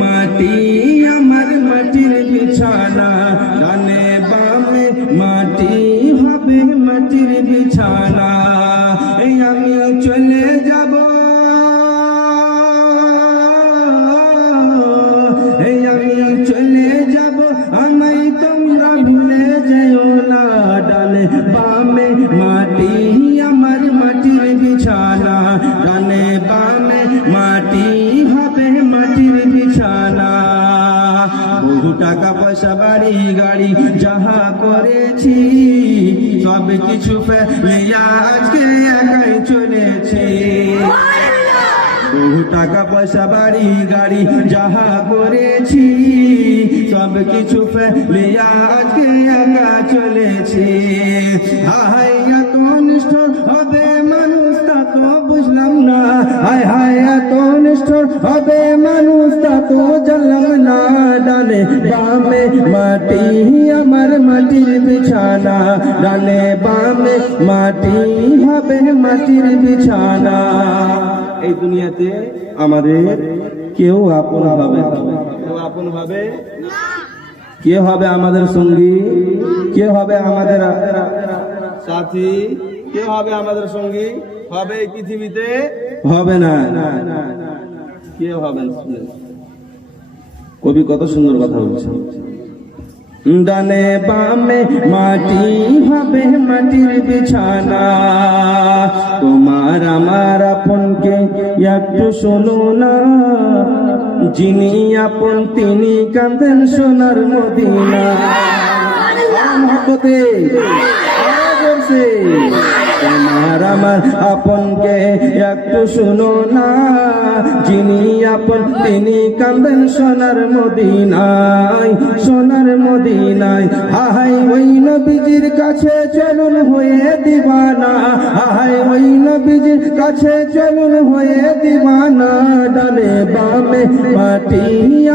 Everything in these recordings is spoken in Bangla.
মাটি আমার মাটির বিছানা। ডানে বামে মাটি হবে মাটির বিছানা। এই আমি চলে টাকা পয়সা বাড়ি, গাড়ি, যাহা করেছি, সব কিছু আজকে একাই চলেছি। টাকা পয়সা বাড়ি, গাড়ি, যাহা করেছি, সব কিছু ফেলে আজকে একা চলেছি। হাই এত নিষ্ঠ হবে মানুষ, তা তো বুঝলাম না। হায় হায়, এত নিষ্ঠ হবে মানুষ, তা তো জানলাম ডানে বামে মাটি আমার মাটির বিছানা ডানে বামে মাটি হবে মাটির বিছানা এই দুনিয়াতে আমাদের কেউ আপন হবে। কেউ আপন হবে? কে হবে আমাদের সঙ্গী? কে হবে আমাদের সাথী? কে হবে আমাদের সঙ্গী? হবে পৃথিবীতে? হবে না। কে হবে। কবি কত সুন্দর কথা বলছে ডানে বামে মাটি হবে মাটির বিছানা। তোমার আমার আপনকে একটু শোনো না। যিনি আপন তিনি কাঁদেন সোনার মদিনা। উঠছে। তোমার আমার আপনকে একটু শুনো না। যিনি আপন, তিনি কান্দেন সোনার মদিনায় সোনার মদিনায়। আহাই, ওই নবীজির কাছে চলুন হয়ে দিবানা। আহাই, ওই নবীজির কাছে চলুন হয়ে দিবানা। ডানে বামে মাটি,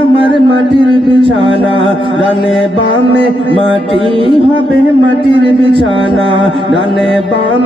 আমার মাটির বিছানা। ডানে বামে মাটি, হবে মাটির বিছানা। ডানে বাম